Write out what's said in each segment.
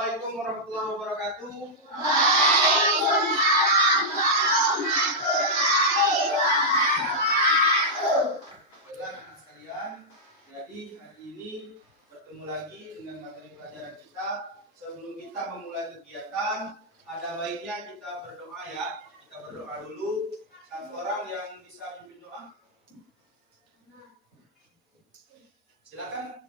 Assalamualaikum warahmatullahi wabarakatuh. Waalaikumsalam warahmatullahi wabarakatuh. Baiklah anak sekalian, jadi hari ini bertemu lagi dengan materi pelajaran kita. Sebelum kita memulai kegiatan, ada baiknya kita berdoa ya. Kita berdoa dulu. Satu orang yang bisa pimpin doa. Silakan.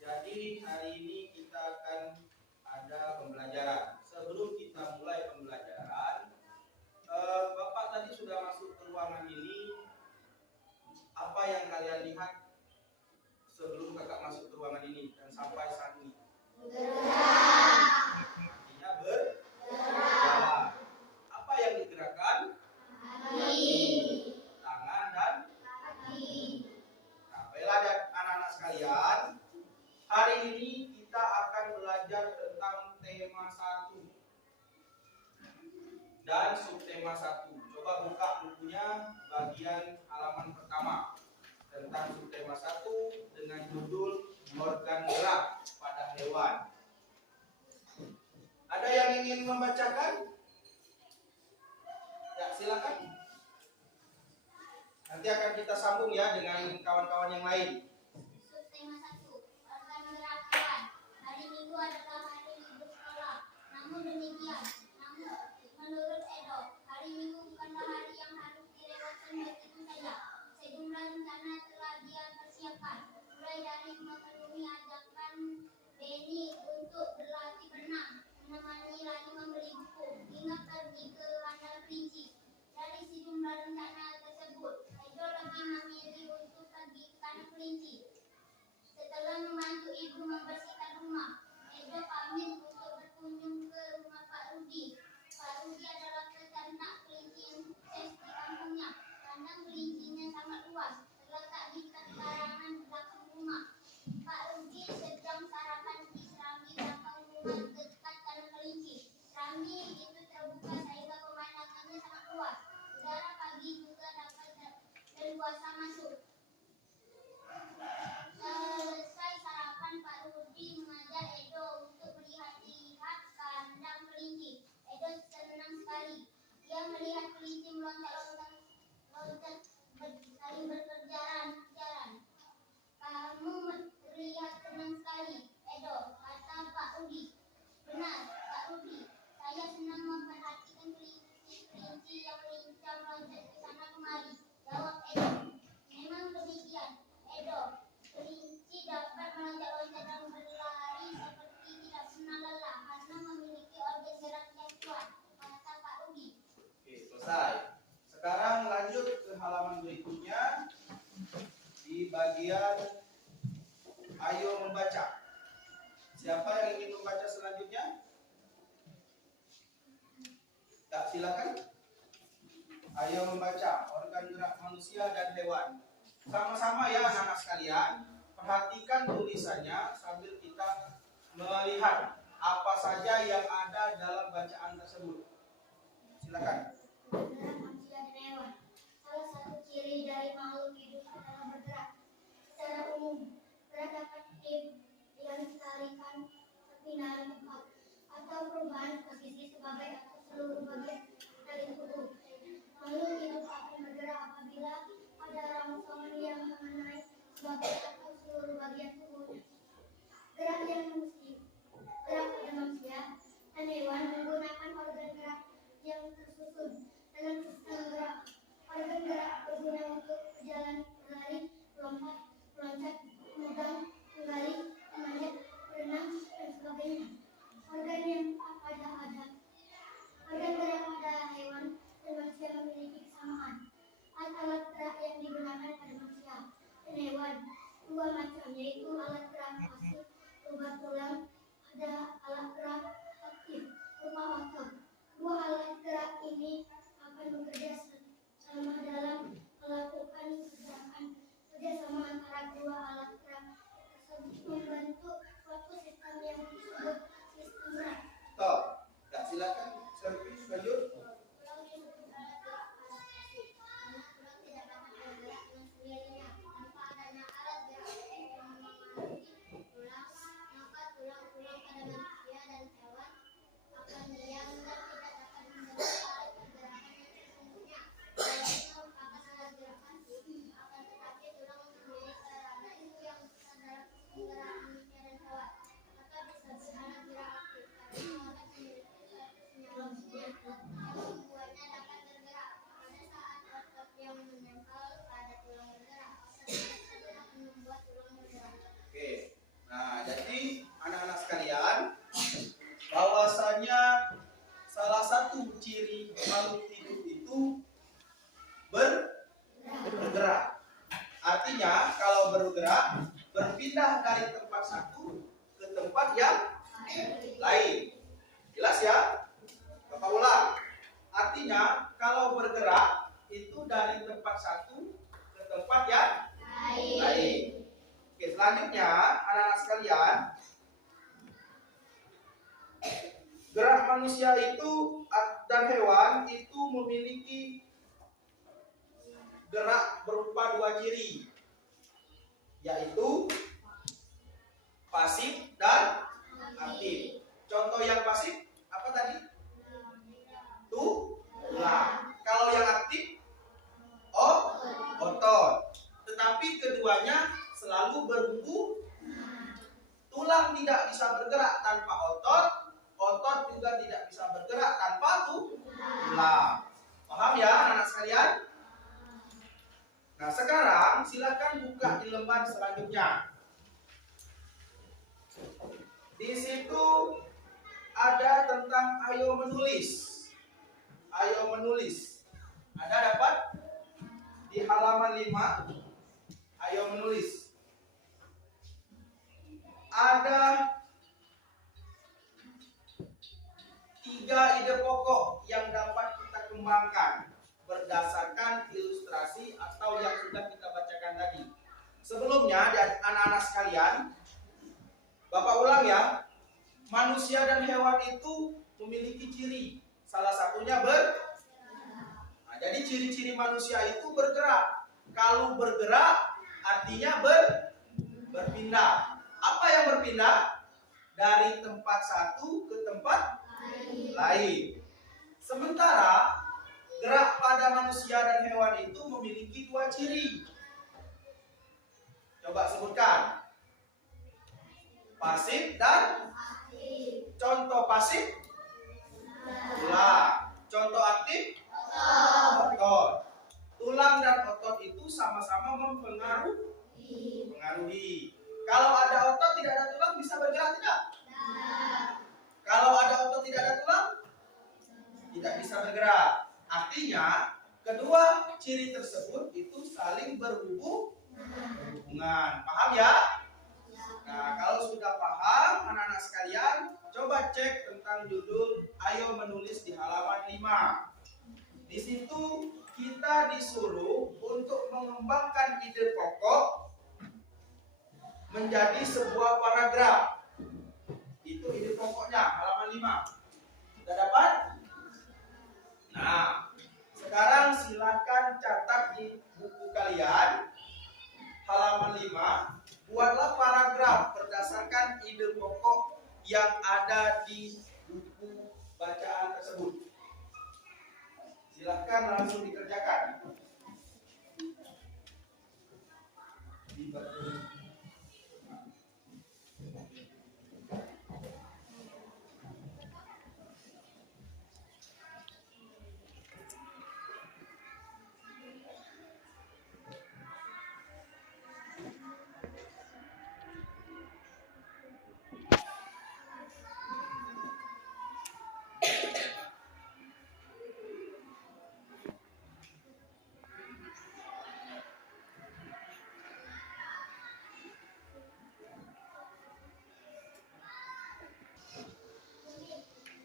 Jadi hari ini kita akan ada pembelajaran. Sebelum kita mulai pembelajaran, Bapak tadi sudah masuk ke ruangan ini. Apa yang kalian lihat sebelum kakak masuk ke ruangan ini dan sampai saat ini? Artinya bergerak. Apa yang digerakkan? Tangan dan kaki. Nah, baiklah anak-anak sekalian. Hari ini kita akan belajar tentang tema 1 dan subtema 1. Coba buka bukunya bagian halaman pertama tentang subtema 1 dengan judul organ gerak pada hewan. Ada yang ingin membacakan? Ya, silakan. Nanti akan kita sambung ya dengan kawan-kawan yang lain. Subtema 1, organ gerak hewan. Hari Minggu adalah hari libur sekolah. Namun demikian, menurut Edo, hari Minggu bukanlah hari yang harus dilewatkan begitu saja. Sejumlah rencana telah dia persiapkan, mulai dari memenuhi ajakan Benny untuk berlatih berenang, menemani Lani membeli buku, hingga pergi ke Bandar Kelinci. Dari sejumlah rencana tersebut, Edo lebih memilih untuk pergi ke Bandar Kelinci. Setelah membantu ibu membersihkan rumah, Edo pamit untuk berkunjung ke rumah Pak Rudi. Pak Rudi adalah peternak kelinci yang sukses di kampungnya. Kandang kelincinya sangat luas, terletak di pekarangan belakang rumah. Pak Rudi sedang sarapan di serambi belakang rumah dekat kandang kelinci. Serambi itu terbuka sehingga pemandangannya sangat luas. Udara pagi juga dapat leluasa masuk. Selesai sarapan, Pak Rudi mengajak Edo untuk melihat bagian ayo membaca. Siapa yang ingin membaca selanjutnya? Ya, silakan. Ayo membaca organ gerak manusia dan hewan. Sama-sama ya anak-anak sekalian, perhatikan tulisannya sambil kita melihat apa saja yang ada dalam bacaan tersebut. Silakan. Gerak manusia dan hewan. Salah satu ciri dari makhluk hidup adalah bergerak. Secara umum, gerak dapat dilestarikan perpindahan tempat atau perubahan posisi sebagai atau seluruh bagian dari tubuh. Makhluk hidup akan bergerak apabila ada rongsokan yang mengenai sebagai atau seluruh bagian tubuhnya. Gerak pada manusia dan hewan menggunakan organ gerak yang tersusun dalam sistem gerak. Organ gerak berguna untuk berjalan, berlari, melompat, meloncat, memegang, menggali, memanjat, berenang, dan sebagainya. Organ yang ada. Organ gerak pada hewan dan manusia memiliki kesamaan. Alat gerak yang digunakan pada manusia dan hewan dua macam, yaitu alat gerak pasif berupa tulang, ada alat gerak aktif berupa otot. Dua alat gerak ini akan bekerja sama dalam melakukan pergerakan. Kerjasama antara dua alat gerak tersebut membentuk suatu sistem yang disebut sistem gerak. Toh, ya, silakan. Servis lanjut. Tulang disebut alat gerak pasif, karena tulang tidak dapat bergerak dengan sendirinya tanpa adanya alat gerak yang memenuhi tulang. Maka tulang-tulang pada manusia dan hewan akan diam dan tidak dapat membentuk alat pergerakan yang sesungguhnya. Tulang merupakan alat gerak pasif, akan tetapi tulang mempunyai peranan yang besar dalam sistem gerak manusia dan hewan. Maka disebut alat gerak aktif karena otot memiliki suatu senyawa kimia yang membuatnya dapat bergerak. Pada saat otot yang menempel pada tulang bergerak, otot tersebut akan membuat tulang bergerak. Oke. Nah, jadi anak-anak sekalian, bahwasanya salah satu ciri makhluk hidup itu bergerak. Artinya kalau bergerak berpindah dari tempat satu ke tempat yang lain. Jelas ya? Bapak ulang. Artinya kalau bergerak itu dari tempat satu ke tempat yang lain. Oke, selanjutnya anak-anak sekalian, gerak manusia itu dan hewan itu memiliki gerak berupa dua ciri, yaitu pasif dan aktif. Contoh yang pasif apa tadi? Tulang. Kalau yang aktif otot. Tetapi keduanya selalu berhubung. Tulang tidak bisa bergerak tanpa otot, otot juga tidak bisa bergerak tanpa tulang. Paham ya anak-anak sekalian? Nah, sekarang silakan buka di lembar selanjutnya. Di situ ada tentang ayo menulis. Ayo menulis. Ada dapat di halaman 5. Ayo menulis. Ada 3 ide pokok yang dapat kita kembangkan berdasarkan ilustrasi atau yang sudah kita bacakan tadi. Sebelumnya, anak-anak sekalian, Bapak ulang ya, manusia dan hewan itu memiliki ciri. Salah satunya Nah, jadi ciri-ciri manusia itu bergerak. Kalau bergerak artinya berpindah. Apa yang berpindah? Dari tempat satu ke tempat lain. Sementara gerak pada manusia dan hewan itu memiliki 2 ciri. Coba sebutkan. Pasif dan contoh pasif tulang. Contoh aktif otot. Tulang dan otot itu sama-sama mempengaruhi. Kalau ada otot tidak ada tulang bisa bergerak tidak? Kalau ada otot tidak ada tulang tidak bisa bergerak. Artinya kedua ciri tersebut itu saling berhubungan. Berhubungan. Paham ya? Nah, kalau sudah paham anak-anak sekalian, coba cek tentang judul Ayo Menulis di halaman 5. Di situ kita disuruh untuk mengembangkan ide pokok menjadi sebuah paragraf. Itu ide pokoknya, halaman 5. Sudah dapat? Nah, sekarang silakan catat di buku kalian, halaman 5. Buatlah paragraf berdasarkan ide pokok yang ada di buku bacaan tersebut. Silakan langsung dikerjakan.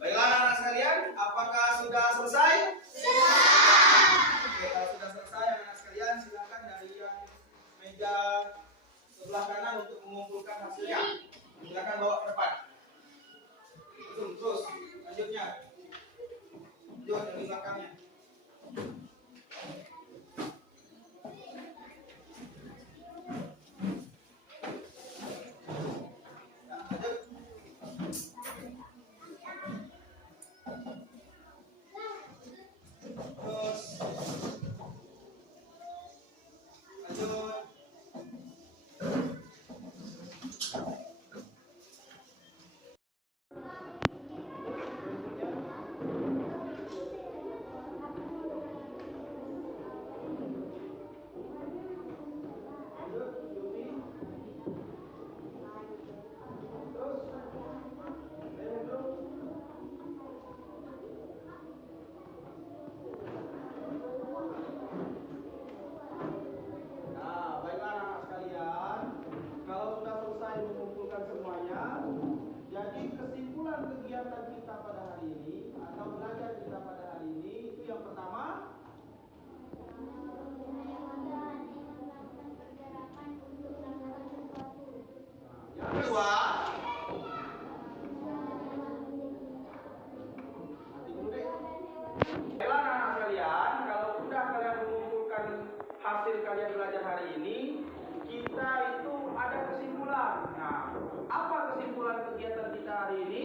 Baiklah anak-anak sekalian, apakah sudah selesai? Oke, kalau sudah selesai anak-anak sekalian, silakan dari yang meja sebelah kanan untuk mengumpulkan hasilnya. Silakan bawa ke depan. Terus, lanjutnya. Lanjut dari belakangnya. Kesimpulan kegiatan kita pada hari ini atau belajar kita pada hari ini itu yang pertama, yang kedua, nanti dulu deh. Baiklah anak kalian, kalau sudah kalian mengumpulkan hasil kalian belajar hari ini, kita itu ada kesimpulan. Nah, apa kesimpulan kegiatan kita hari ini?